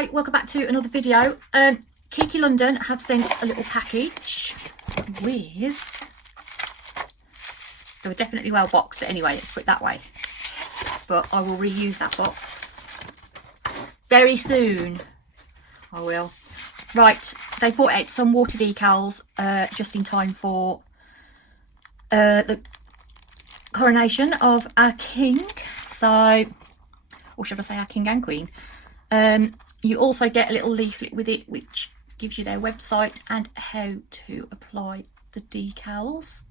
Hi, welcome back to another video. Kiki London have sent a little package with, they were definitely well boxed anyway, let's put it that way, but I will reuse that box very soon. I will. Right, they brought out some water decals just in time for the coronation of our king, so, or should I say our king and queen. You also get a little leaflet with it which gives you their website and how to apply the decals.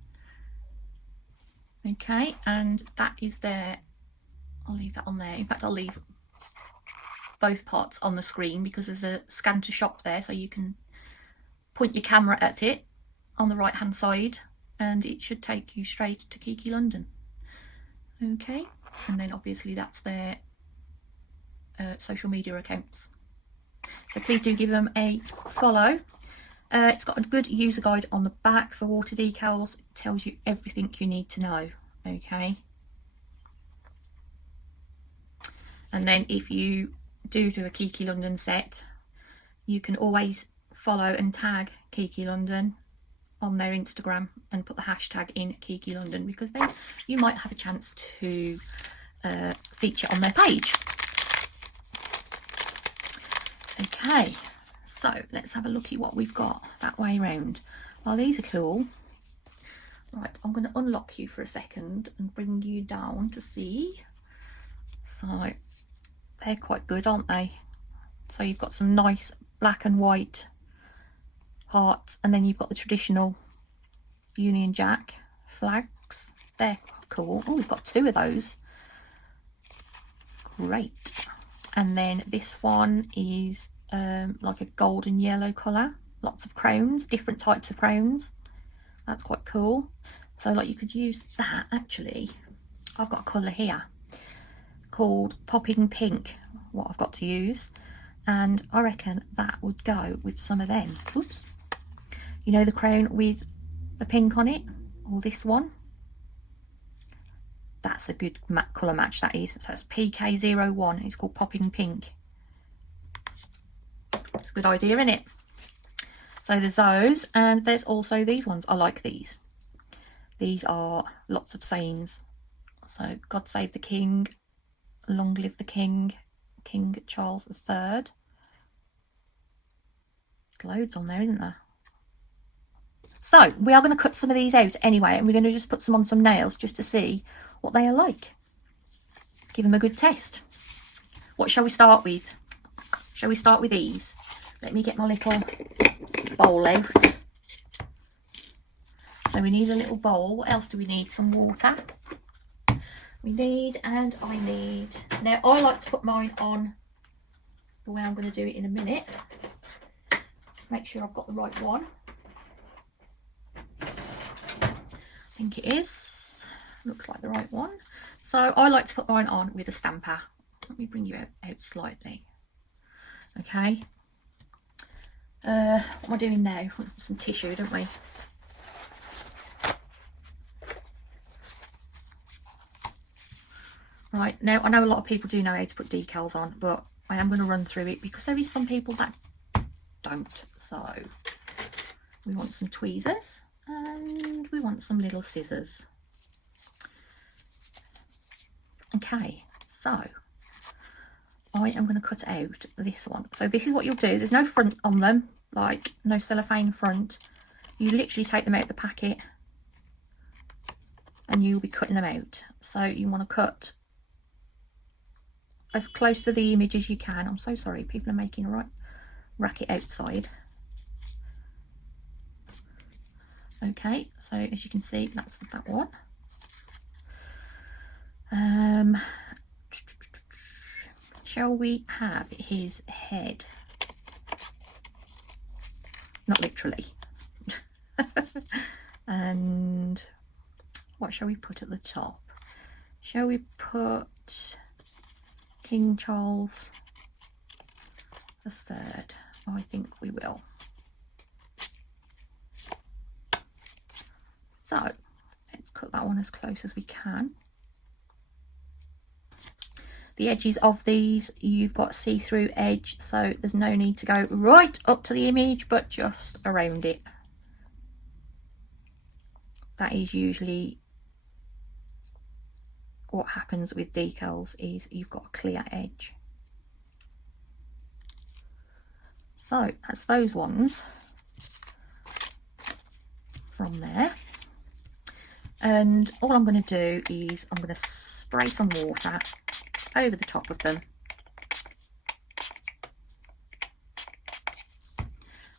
Okay, and that is there. I'll leave that on there. In fact, I'll leave both parts on the screen because there's a scan to shop there, so you can point your camera at it on the right hand side and it should take you straight to Kiki London. Okay, and then obviously that's their social media accounts, so please do give them a follow. It's got a good user guide on the back for water decals. It tells you everything you need to know. Okay, and then if you do a Kiki London set, you can always follow and tag Kiki London on their Instagram and put the hashtag in Kiki London, because then you might have a chance to feature on their page. Okay, so let's have a look at what we've got that way round. Well, these are cool. Right, I'm going to unlock you for a second and bring you down to see. So they're quite good, aren't they? So you've got some nice black and white hearts, and then you've got the traditional Union Jack flags. They're cool. Oh, we've got two of those. Great. And then this one is like a golden yellow colour. Lots of crowns, different types of crowns. That's quite cool. So like you could use that actually. I've got a colour here called Popping Pink, what I've got to use. And I reckon that would go with some of them. Oops. You know, the crown with the pink on it, or this one. That's a good colour match, that is. So that's PK01. It's called Popping Pink. It's a good idea, isn't it? So there's those, and there's also these ones. I like these. These are lots of sayings. So, God save the King, long live the King, King Charles III. Loads on there, isn't there? So we are going to cut some of these out anyway, and we're going to just put some on some nails just to see what they are like. Give them a good test. What shall we start with? Shall we start with these? Let me get my little bowl out. So we need a little bowl. What else do we need? Some water. We need, and I need. Now I like to put mine on the way I'm going to do it in a minute. Make sure I've got the right one. I think it is. Looks like the right one. So I like to put mine on with a stamper. Let me bring you out slightly. Okay. What am I doing now? Some tissue, don't we? Right, now I know a lot of people do know how to put decals on, but I am going to run through it because there is some people that don't. So we want some tweezers and we want some little scissors. Okay, so I am going to cut out this one. So this is what you'll do. There's no front on them, like no cellophane front. You literally take them out the packet and you'll be cutting them out. So you want to cut as close to the image as you can. I'm so sorry, people are making a right racket outside. Okay, so as you can see, that's that one. Shall we have his head? Not literally. And what shall we put at the top? Shall we put King Charles III? I think we will. So let's cut that one as close as we can. The edges of these, you've got see-through edge, so there's no need to go right up to the image, but just around it. That is usually what happens with decals, is you've got a clear edge. So that's those ones from there. And all I'm going to do is I'm going to spray some water over the top of them.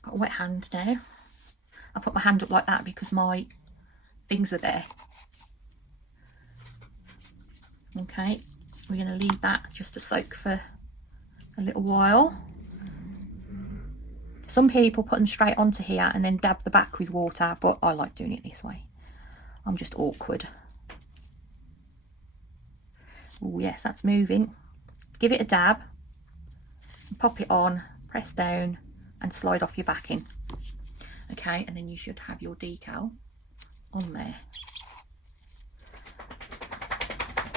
Got a wet hand now. I put my hand up like that because my things are there. Okay, we're going to leave that just to soak for a little while. Some people put them straight onto here and then dab the back with water, but I like doing it this way. I'm just awkward. Oh yes, that's moving. Give it a dab, pop it on, press down and slide off your backing. Okay, and then you should have your decal on there.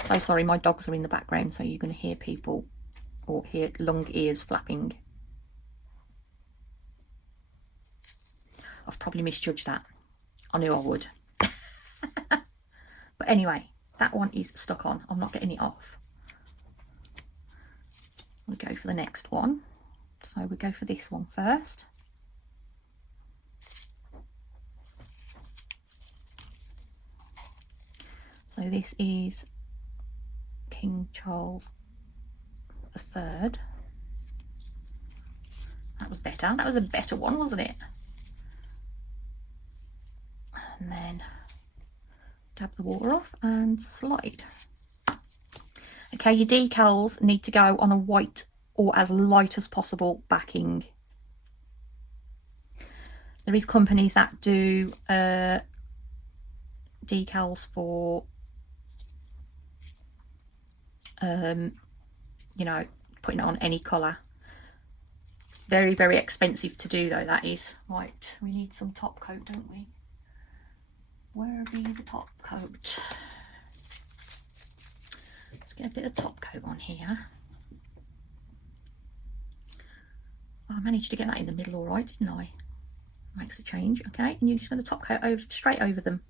So sorry, my dogs are in the background, so you're going to hear people or hear long ears flapping. I've probably misjudged that. I knew I would. But anyway, that one is stuck on. I'm not getting it off. We'll go for the next one. So we go for this one first. So this is King Charles III. That was better. That was a better one, wasn't it? And then dab the water off and slide. Okay, your decals need to go on a white or as light as possible backing. There is companies that do decals for you know, putting it on any colour. Very, very expensive to do though, that is. Right, we need some top coat, don't we? Where be the top coat? Let's get a bit of top coat on here. Oh, I managed to get that in the middle all right, didn't I? Makes a change. Okay, and you're just going to top coat over, straight over them.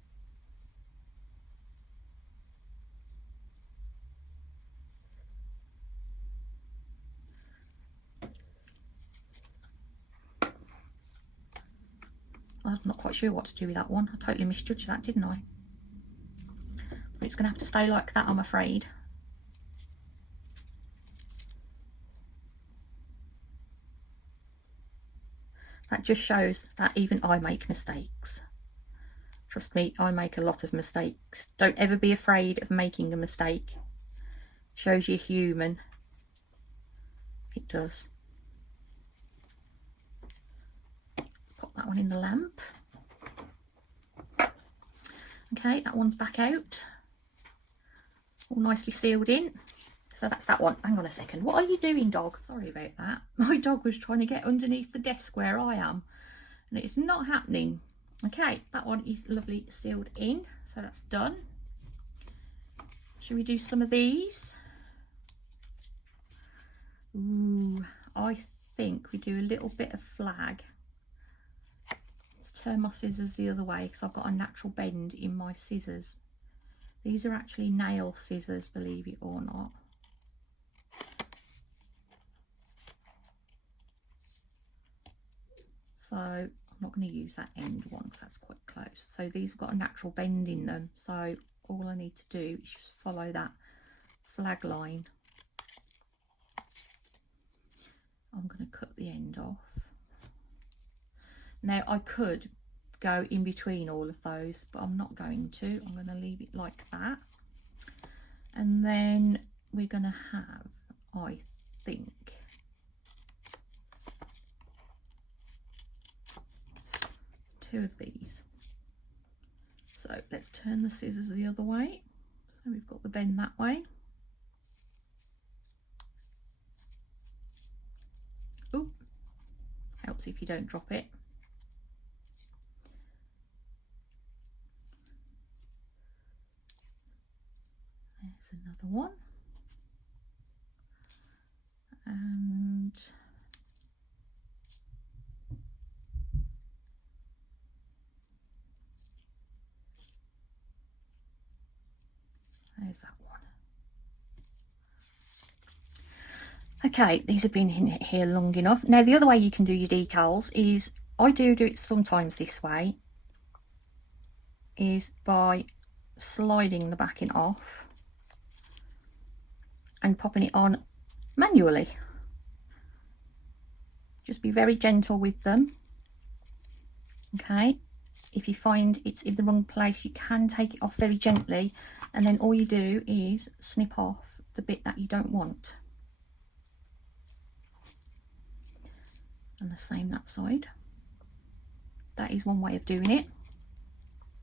I'm not quite sure what to do with that one. I totally misjudged that, didn't I? But it's going to have to stay like that, I'm afraid. That just shows that even I make mistakes. Trust me, I make a lot of mistakes. Don't ever be afraid of making a mistake. Shows you're human. It does. Pop that one in the lamp. Okay, that one's back out. All nicely sealed in. So that's that one. Hang on a second. What are you doing, dog? Sorry about that. My dog was trying to get underneath the desk where I am, and it's not happening. Okay, that one is lovely sealed in. So that's done. Should we do some of these? Ooh, I think we do a little bit of flag. Let's turn my scissors the other way because I've got a natural bend in my scissors. These are actually nail scissors, believe it or not. So I'm not going to use that end one because that's quite close. So these have got a natural bend in them. So all I need to do is just follow that flag line. I'm going to cut the end off. Now I could go in between all of those, but I'm not going to. I'm going to leave it like that. And then we're going to have, I think, two of these. So let's turn the scissors the other way. So we've got the bend that way. Oop, helps if you don't drop it. There's another one. There's that one. Okay, these have been in here long enough. Now the other way you can do your decals is, I do it sometimes this way, is by sliding the backing off and popping it on manually. Just be very gentle with them. Okay, if you find it's in the wrong place, you can take it off very gently, and then all you do is snip off the bit that you don't want. And the same that side. That is one way of doing it.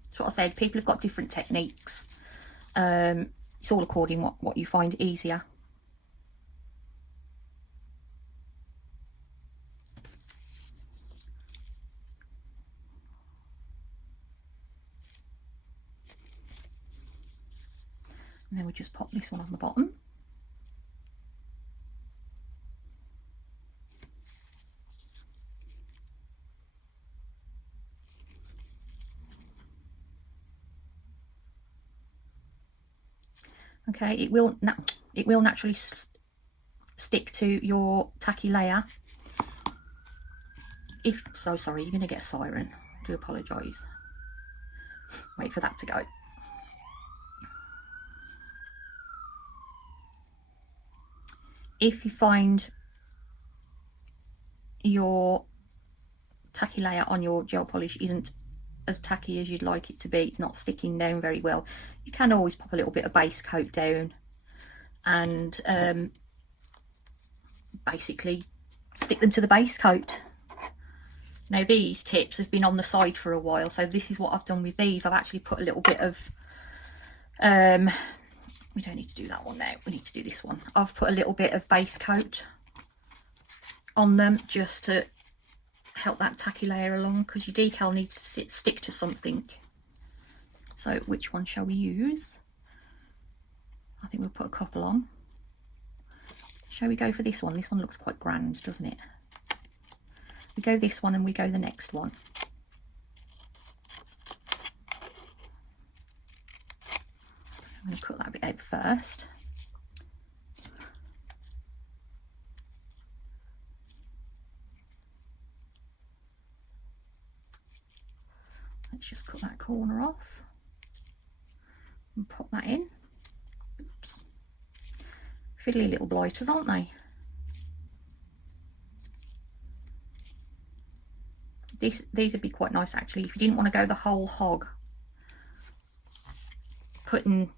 That's what I said, people have got different techniques. It's all according what you find easier. And then we just pop this one on the bottom. Okay, it will naturally stick to your tacky layer. If so, sorry, you're going to get a siren. I do apologise. Wait for that to go. If you find your tacky layer on your gel polish isn't as tacky as you'd like it to be, it's not sticking down very well, you can always pop a little bit of base coat down and basically stick them to the base coat. Now these tips have been on the side for a while, so this is what I've done with these. I've actually put a little bit of we don't need to do that one now, we need to do this one. I've put a little bit of base coat on them just to help that tacky layer along, because your decal needs to stick to something. So which one shall we use? I think we'll put a couple on. Shall we go for this one? This one looks quite grand, doesn't it? We go this one and we go the next one. I'm going to cut that bit out first. Let's just cut that corner off and pop that in. Oops. Fiddly little blighters, aren't they? These would be quite nice actually if you didn't want to go the whole hog, putting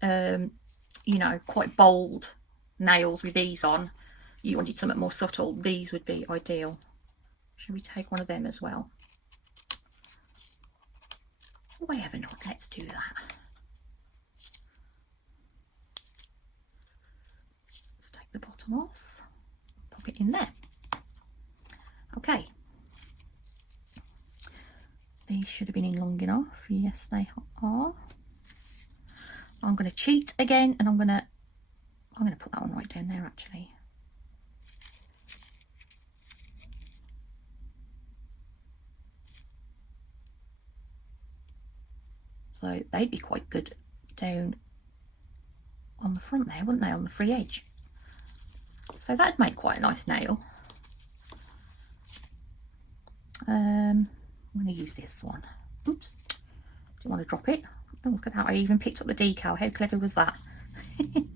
you know, quite bold nails with these on. You wanted something more subtle, these would be ideal. Should we take one of them as well? Why ever not? Let's do that. Let's take the bottom off, pop it in there. Okay. These should have been in long enough. Yes, they are. I'm going to cheat again, and I'm going to put that one right down there actually. So they'd be quite good down on the front there, wouldn't they, on the free edge? So that'd make quite a nice nail. I'm going to use this one. Oops, didn't want to drop it. Oh, look at that, I even picked up the decal. How clever was that? I'm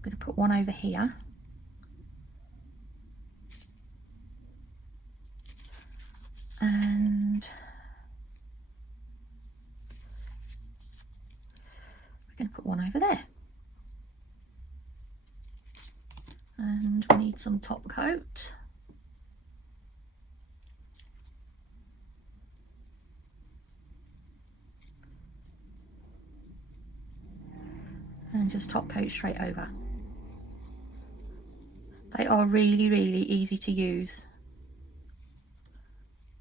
going to put one over here. And we're going to put one over there. And we need some top coat. And just top coat straight over. They are really, really easy to use.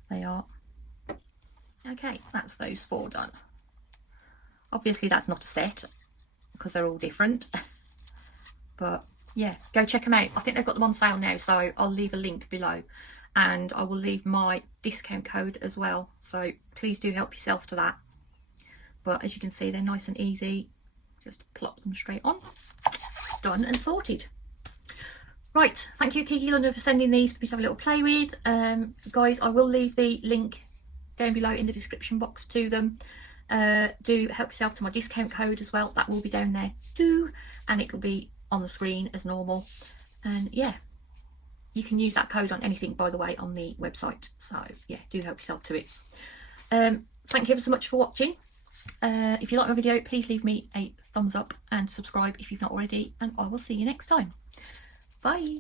They are. Okay, that's those four done. Obviously that's not a set because they're all different. But yeah, go check them out. I think they've got them on sale now, so I'll leave a link below. And I will leave my discount code as well. So please do help yourself to that. But as you can see, they're nice and easy. Just plop them straight on. Done and sorted. Right, thank you Kiki London for sending these for me to have a little play with. Guys, I will leave the link down below in the description box to them. Do help yourself to my discount code as well. That will be down there too, and it will be on the screen as normal. And yeah, you can use that code on anything, by the way, on the website. So yeah, do help yourself to it. Thank you ever so much for watching. If you like my video, please leave me a thumbs up and subscribe if you've not already, and I will see you next time. Bye.